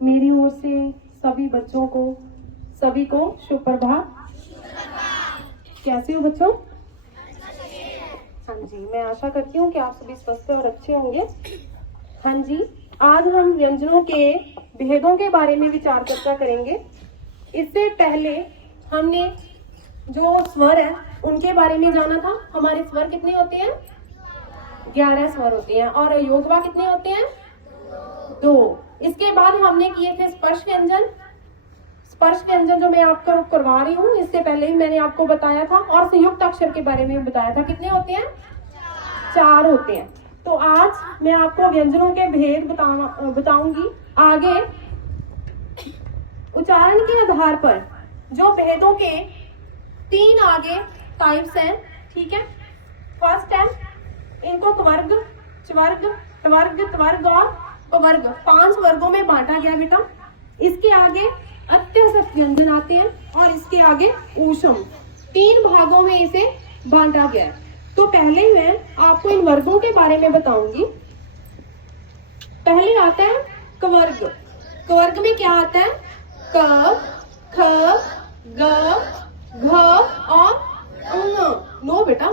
मेरी ओर से सभी बच्चों को, सभी को शुभ प्रभात। कैसे हो बच्चों? हाँ जी, मैं आशा करती हूँ कि आप सभी स्वस्थ और अच्छे होंगे। हाँ जी, आज हम व्यंजनों के भेदों के बारे में विचार चर्चा करेंगे। इससे पहले हमने जो स्वर है उनके बारे में जाना था। हमारे स्वर कितने होते हैं? 11 स्वर होते हैं। और योगवा कितने होते हैं? 2। इसके बाद हमने किए थे स्पर्श व्यंजन। स्पर्श व्यंजन जो मैं आपको करवा रही हूँ, इससे पहले ही मैंने आपको बताया था। और संयुक्त अक्षर के बारे में बताया था। कितने होते हैं? 4 होते हैं। तो आज मैं आपको व्यंजनों के भेद बताऊंगी। आगे उच्चारण के आधार पर जो भेदों के 3 आगे टाइप्स हैं, ठीक है। फर्स्ट है, इनको कवर्ग, चवर्ग, टवर्ग, त्वर्ग और पवर्ग 5 वर्गों में बांटा गया बेटा। इसके आगे अत्यसत व्यंजन आते हैं और इसके आगे ऊष्म। 3 भागों में इसे बांटा गया है। तो पहले मैं आपको इन वर्गों के बारे में बताऊंगी। पहले आता है कवर्ग। कवर्ग में क्या आता है? क, ख, ग, घ और अंग। लो बेटा,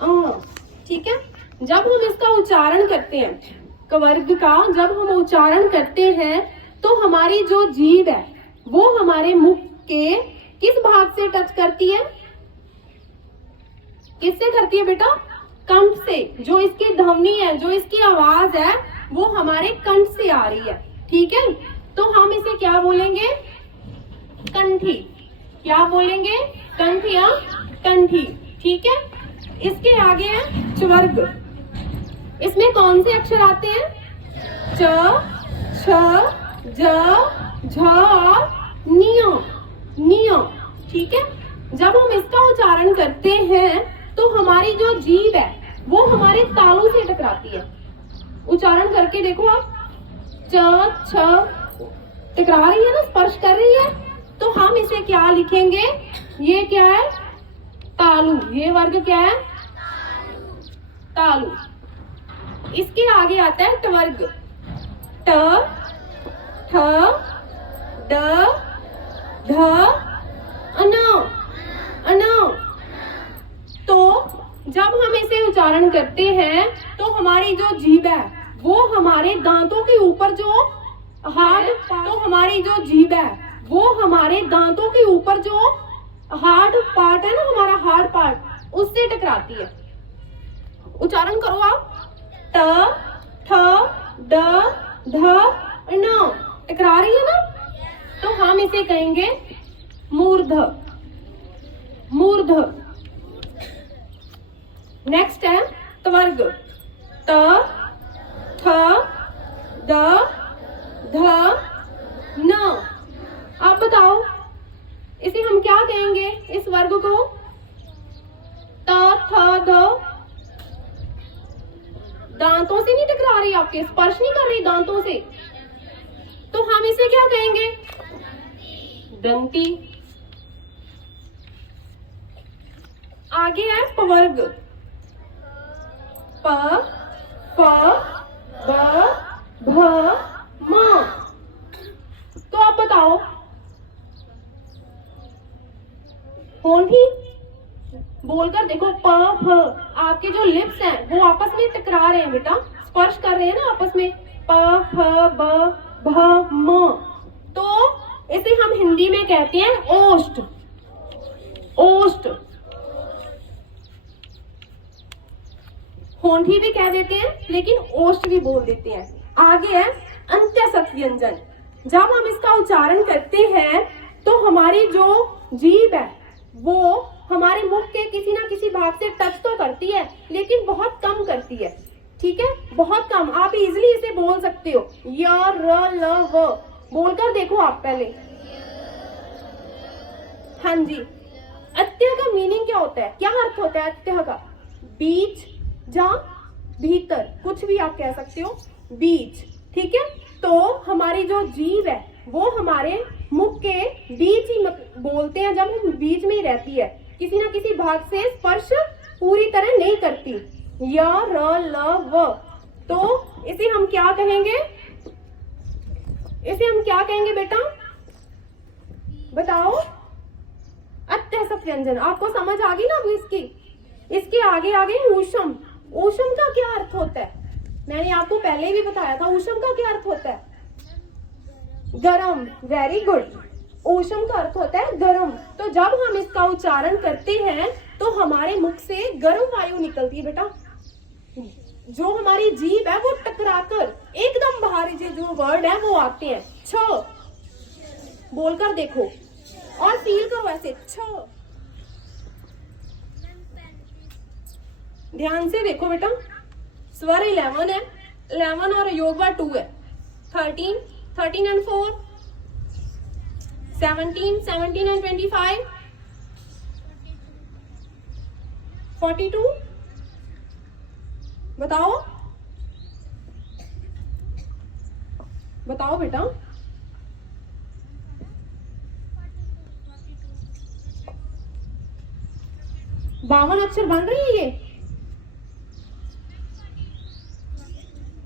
अंग, ठीक है। जब हम इसका उच्चारण करते हैं, कवर्ग का जब हम उच्चारण करते हैं, तो हमारी जो जीभ है वो हमारे मुख के किस भाग से टच करती है? किससे करती है बेटा? कंठ से। जो इसकी ध्वनि है, जो इसकी आवाज है, वो हमारे कंठ से आ रही है, ठीक है। तो हम इसे क्या बोलेंगे? कंठी। क्या बोलेंगे? कंठ या कंठी, ठीक है। इसके आगे है चवर्ग। इसमें कौन से अक्षर आते हैं? च, छ, ज, झ और नियो, ठीक है। जब हम इसका उच्चारण करते हैं तो हमारी जो जीभ है वो हमारे तालू से टकराती है। उच्चारण करके देखो आप, च, छ टकरा रही है ना, स्पर्श कर रही है। तो हम इसे क्या लिखेंगे? ये क्या है? तालु। ये वर्ग क्या है? तालु। इसके आगे आता है टवर्ग। ट, ठ, ड, ध, अन। तो जब हम इसे उच्चारण करते हैं तो हमारी जो जीभ है वो हमारे दांतों के ऊपर जो हमारे दांतों के ऊपर जो हार्ड पार्ट है ना, हमारा हार्ड पार्ट, उससे टकराती है। उच्चारण करो आप, ट, ठ, ड, ध, न। टकरा रही है ना, तो हम इसे कहेंगे मूर्ध। नेक्स्ट है त्वर्ग। त, थ, द, ध, न। आप बताओ इसे हम क्या कहेंगे? इस वर्ग को त, थ, द। दांतों से नहीं टकरा रही, आपके स्पर्श नहीं कर रही दांतों से, तो हम इसे क्या कहेंगे? दंती। आगे है पवर्ग। प, फ, ब, भ, म। तो आप बताओ, होंठी बोलकर देखो, प, फ। आपके जो लिप्स हैं वो आपस में टकरा रहे हैं बेटा, स्पर्श कर रहे हैं ना आपस में। प, फ, ब, भ, म। तो इसे हम हिंदी में कहते हैं ओष्ठ। होंठी भी कह देते हैं, लेकिन ओष्ठ भी बोल देते हैं। आगे है अंत्यसत व्यंजन। जब हम इसका उच्चारण करते हैं तो हमारी जो जीभ है वो हमारे मुख के किसी ना किसी भाग से टच तो करती है, लेकिन बहुत कम करती है, ठीक है, बहुत कम। आप इजिली इसे बोल सकते हो, य, र, ल, व। बोलकर देखो आप पहले। हाँ जी। अत्य का मीनिंग क्या होता है? क्या अर्थ होता है अत्य का? बीच या भीतर, कुछ भी आप कह सकते हो, बीच, ठीक है। तो हमारी जो जीभ है वो हमारे मुख के बीच ही बोलते हैं, जब हम बीच में ही रहती है, किसी ना किसी भाग से स्पर्श पूरी तरह नहीं करती। य, र, ल, व। तो इसे हम क्या कहेंगे? इसे हम क्या कहेंगे बेटा, बताओ? अत्यसक व्यंजन। आपको समझ आ गई ना अब इसकी? इसके आगे आगे ऊष्म। ऊष्म का क्या अर्थ होता है? मैंने आपको पहले भी बताया था। ऊष्म का क्या अर्थ होता है? गरम। Very good. ऊष्म का अर्थ होता है गरम। तो जब हम इसका उच्चारण करते हैं तो हमारे मुख से गर्म वायु निकलती है बेटा। जो हमारी जीभ है वो टकराकर एकदम बाहर जो वर्ड है वो आते हैं। छ बोलकर देखो और फील करो ऐसे, छ। ध्यान से देखो बेटा, स्वर 11 है, 11 और योगवा 2 है। 13, 13 and 4, 17, 17 and 25, 42। बताओ बताओ बेटा। 52 अक्षर बन रहे हैं ये,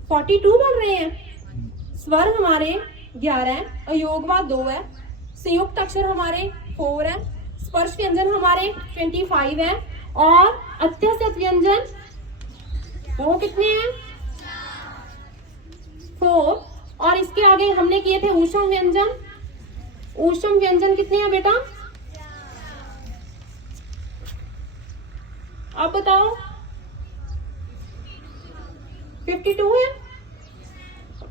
42 बन रहे हैं। स्वर हमारे 11 है, अयोगवा 2 है, संयुक्त अक्षर हमारे 4 है, स्पर्श व्यंजन हमारे 25 है और अत्यसक व्यंजन वो कितने हैं? 4। और इसके आगे हमने किए थे ऊष्म व्यंजन। ऊष्म व्यंजन कितने हैं बेटा? आप बताओ। 52 है।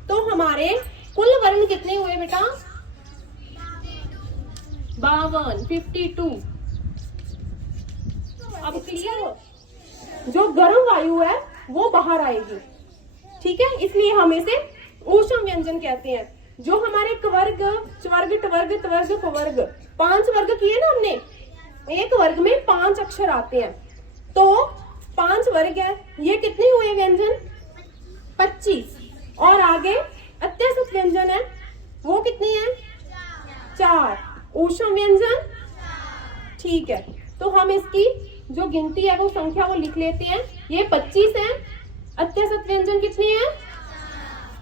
तो हमारे कुल वर्ण कितने हुए बेटा? 52, 52। अब क्लियर? जो गर्म वायु है वो बाहर आएगी, ठीक है, इसलिए हम इसे ऊष्म व्यंजन कहते हैं। जो हमारे कवर्ग, चवर्ग, टवर्ग, त्वर्ग, पवर्ग 5 वर्ग किए ना हमने, एक वर्ग में 5 अक्षर आते हैं, तो 5 वर्ग है। ये कितने हुए व्यंजन? 25। और आगे अत्यसक व्यंजन है वो कितने हैं? 4। ऊष्म व्यंजन, ठीक है। तो हम इसकी जो गिनती है वो संख्या वो लिख लेते हैं। ये 25 है। अत्यसक व्यंजन कितने हैं?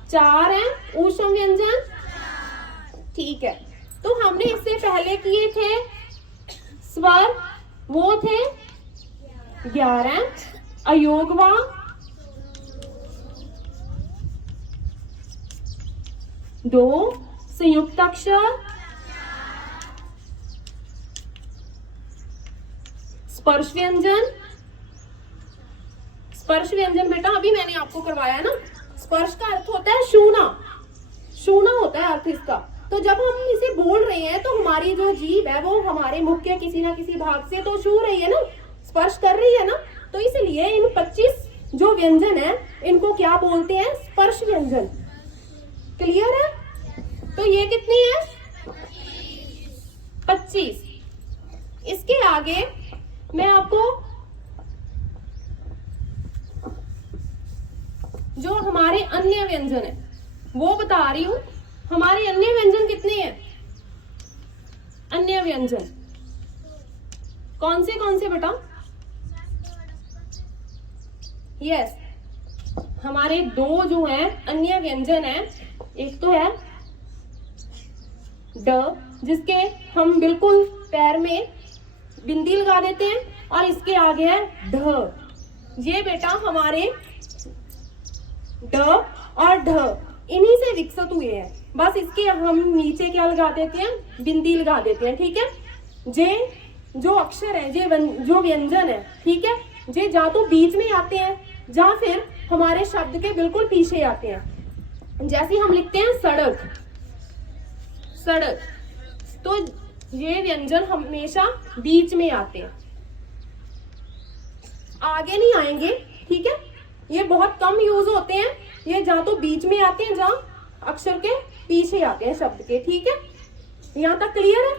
4 है। ऊष्म व्यंजन, ठीक है। तो हमने इससे पहले किए थे स्वर, वो थे 11, अयोगवा 2, संयुक्त अक्षर, स्पर्श व्यंजन। स्पर्श व्यंजन बेटा अभी मैंने आपको करवाया ना, स्पर्श का अर्थ होता है छूना, छूना होता है अर्थ इसका। तो जब हम इसे बोल रहे हैं तो हमारी जो जीभ है वो हमारे मुख के किसी ना किसी भाग से तो छू रही है ना, स्पर्श कर रही है ना। तो इसलिए इन 25 जो व्यंजन है इनको क्या बोलते हैं? स्पर्श व्यंजन। क्लियर है? तो ये कितनी है? 25। इसके आगे मैं आपको जो हमारे अन्य व्यंजन है वो बता रही हूं। हमारे अन्य व्यंजन कितने हैं? अन्य व्यंजन कौन से बेटा? यस, हमारे 2 जो हैं अन्य व्यंजन है। एक तो है ड, जिसके हम बिल्कुल पैर में बिंदी लगा देते हैं, और इसके आगे है ढ। ये बेटा हमारे ड और ढ इन्हीं से विकसित हुए हैं। बस इसके हम नीचे क्या लगा देते हैं? बिंदी लगा देते हैं, ठीक है। जे जो अक्षर है, जो व्यंजन है, ठीक है, जे जा तो बीच में आते हैं या फिर हमारे शब्द के बिल्कुल पीछे आते हैं। जैसे हम लिखते हैं सड़क, सड़क, तो ये व्यंजन हमेशा बीच में आते हैं, आगे नहीं आएंगे, ठीक है। ये बहुत कम यूज होते हैं। ये जहाँ तो बीच में आते हैं, जहाँ अक्षर के पीछे आते हैं शब्द के, ठीक है। यहाँ तक क्लियर है?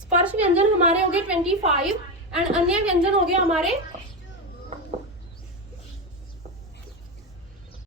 स्पर्श व्यंजन हमारे हो गए 25 एंड अन्य व्यंजन हो गए हमारे